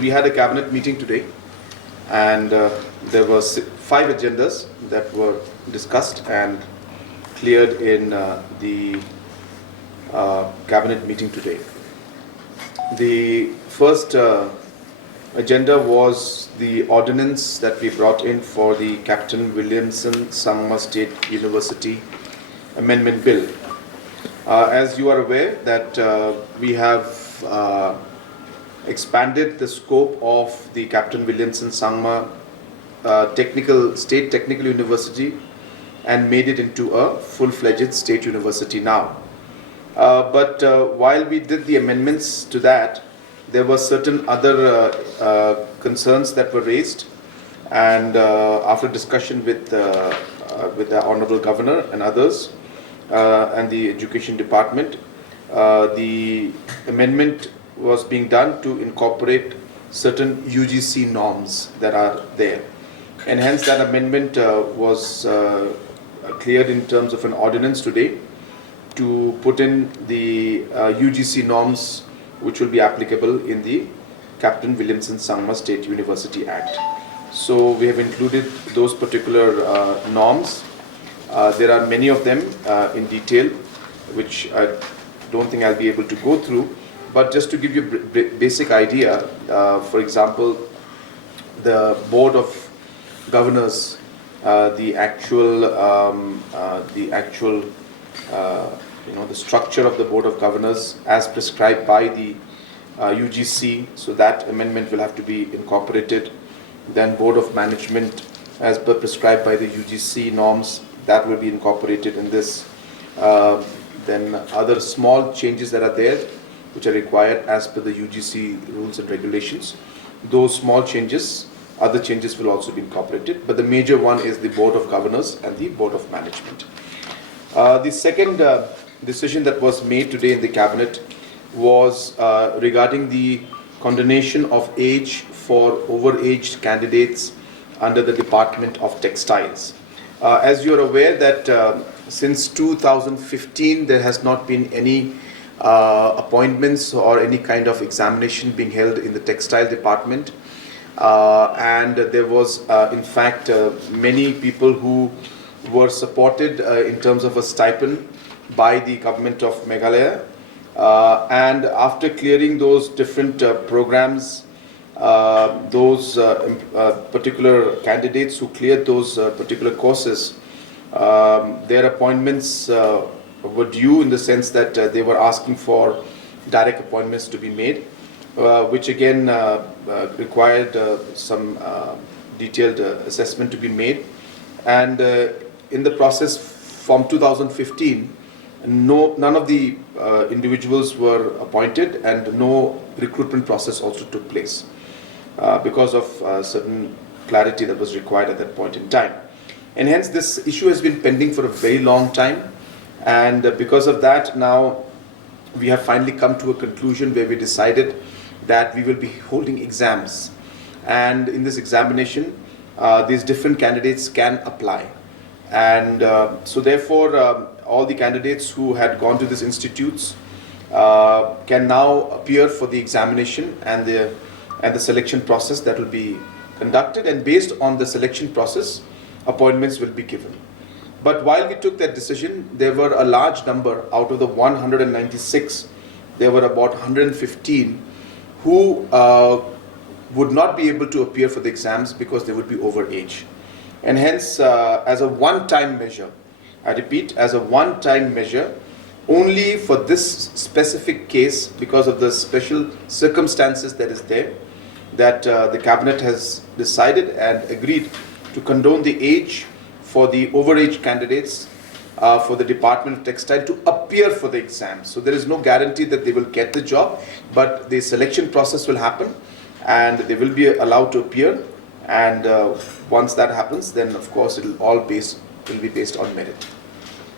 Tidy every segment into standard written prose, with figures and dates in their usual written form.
we had a cabinet meeting today, and there were 5 agendas that were discussed and cleared in the cabinet meeting today. The first agenda was the ordinance that we brought in for the Captain Williamson Sangma State University Amendment Bill. As you are aware that we have expanded the scope of the Captain Williamson Sangma State Technical University and made it into a full-fledged state university now. But while we did the amendments to that, there were certain other concerns that were raised, and after discussion with the Honorable Governor and others and the Education Department, the amendment was being done to incorporate certain UGC norms that are there, and hence that amendment was cleared in terms of an ordinance today to put in the UGC norms which will be applicable in the Captain Williamson Sangma State University Act. So we have included those particular norms. There are many of them in detail, which I don't think I'll be able to go through, but just to give you a basic idea, for example, the Board of Governors, the structure of the Board of Governors as prescribed by the UGC, so that amendment will have to be incorporated. Then Board of Management as per prescribed by the UGC norms, that will be incorporated in this. Then other small changes that are there which are required as per the UGC rules and regulations. Those small changes, other changes will also be incorporated, but the major one is the Board of Governors and the Board of Management. The second decision that was made today in the cabinet was regarding the condonation of age for overaged candidates under the Department of Textiles. As you are aware that since 2015 there has not been any appointments or any kind of examination being held in the textile department, and there was in fact many people who were supported in terms of a stipend by the government of Meghalaya, and after clearing those different programs, those particular candidates who cleared those particular courses, their appointments were due, in the sense that they were asking for direct appointments to be made, which again required some detailed assessment to be made, and in the process from 2015 none of the individuals were appointed, and no recruitment process also took place because of certain clarity that was required at that point in time, and hence this issue has been pending for a very long time. And because of that, now we have finally come to a conclusion where we decided that we will be holding exams, and in this examination these different candidates can apply, and so therefore all the candidates who had gone to these institutes can now appear for the examination and the selection process that will be conducted, and based on the selection process appointments will be given. But while we took that decision, there were a large number out of the 196, there were about 115 who would not be able to appear for the exams because they would be over age. And hence, as a one-time measure, I repeat, as a one-time measure, only for this specific case, because of the special circumstances that is there, that the cabinet has decided and agreed to condone the age for the overage candidates for the Department of Textile to appear for the exam. So there is no guarantee that they will get the job, but the selection process will happen and they will be allowed to appear, and once that happens, then of course it will be based on merit.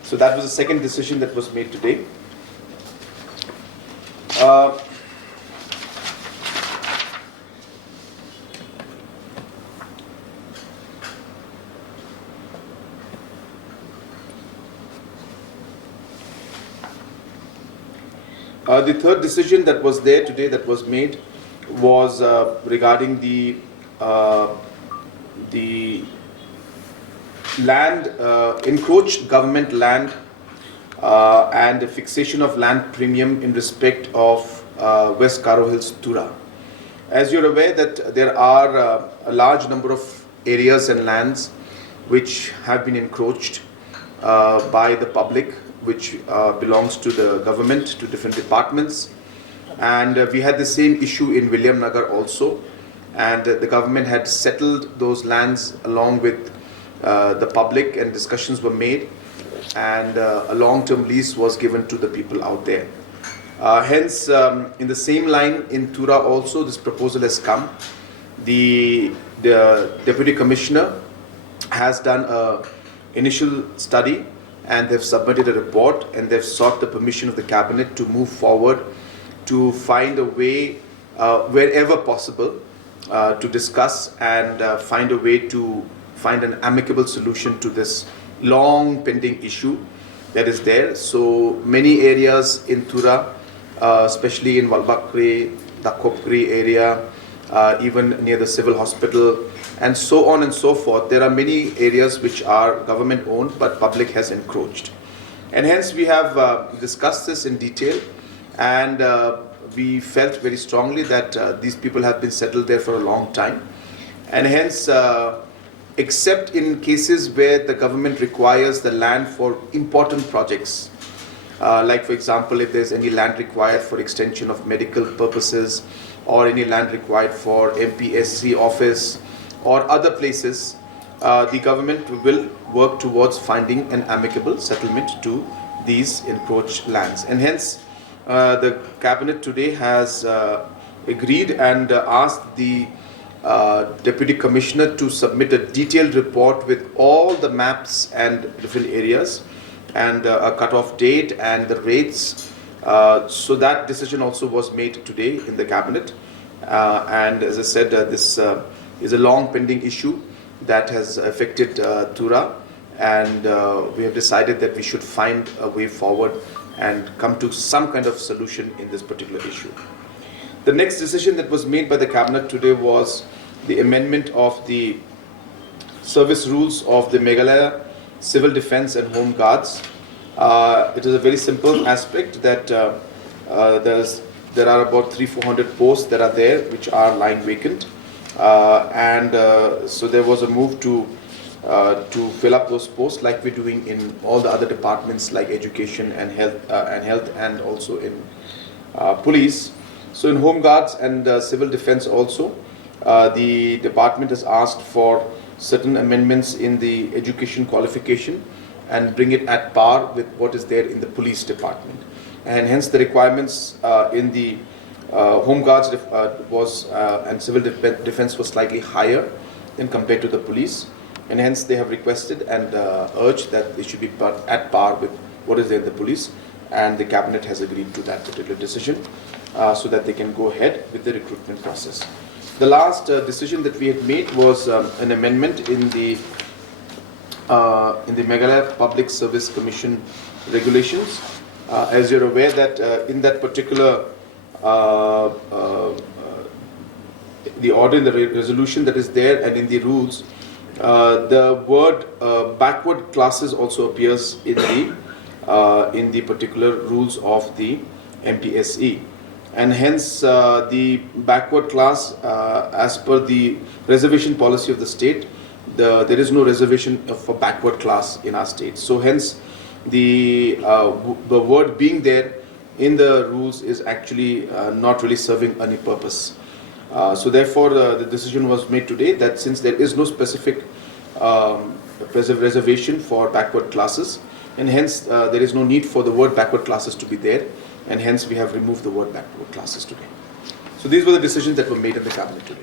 So that was the second decision that was made today. The third decision that was there today, that was made, was regarding the land, encroached government land and the fixation of land premium in respect of West Karo Hills, Tura. As you're aware that there are a large number of areas and lands which have been encroached by the public, which belongs to the government, to different departments. And we had the same issue in William Nagar also, and the government had settled those lands along with the public, and discussions were made, and a long-term lease was given to the people out there. Hence, in the same line in Tura also, this proposal has come. The Deputy Commissioner has done an initial study, and they've submitted a report, and they've sought the permission of the Cabinet to move forward to find a way, wherever possible, to discuss and find a way to find an amicable solution to this long pending issue that is there. So many areas in Tura, especially in Walbakri, the Kopri area, even near the civil hospital, and so on and so forth, there are many areas which are government owned but public has encroached. And hence we have discussed this in detail, and we felt very strongly that these people have been settled there for a long time, and hence except in cases where the government requires the land for important projects, like for example if there's any land required for extension of medical purposes, or any land required for MPSC office or other places, the government will work towards finding an amicable settlement to these encroached lands. And hence the Cabinet today has agreed and asked the Deputy Commissioner to submit a detailed report with all the maps and different areas, and a cut-off date and the rates. So that decision also was made today in the Cabinet. And as I said, this is a long pending issue that has affected Tura, and we have decided that we should find a way forward and come to some kind of solution in this particular issue. The next decision that was made by the Cabinet today was the amendment of the service rules of the Meghalaya Civil Defence and Home Guards. It is a very simple aspect that there are about 300-400 posts that are there which are lying vacant, so there was a move to fill up those posts like we're doing in all the other departments like education and health and also in police. So in Home Guards and Civil Defence also, the department has asked for certain amendments in the education qualification and bring it at par with what is there in the police department. And hence the requirements in the Home Guards and Civil Defence was slightly higher than compared to the police. And hence they have requested and urged that they should be at par with what is there in the police. And the Cabinet has agreed to that particular decision so that they can go ahead with the recruitment process. The last decision that we had made was an amendment in the Meghalaya Public Service Commission regulations. As you're aware that in that particular the order in the resolution that is there and in the rules, the word backward classes also appears in the particular rules of the MPSE. And hence the backward class, as per the reservation policy of the state, there is no reservation for backward class in our state. So hence the word being there in the rules is actually not really serving any purpose. So therefore the decision was made today that since there is no specific reservation for backward classes, and hence there is no need for the word backward classes to be there, and hence we have removed the word backward classes today. So these were the decisions that were made in the Cabinet today.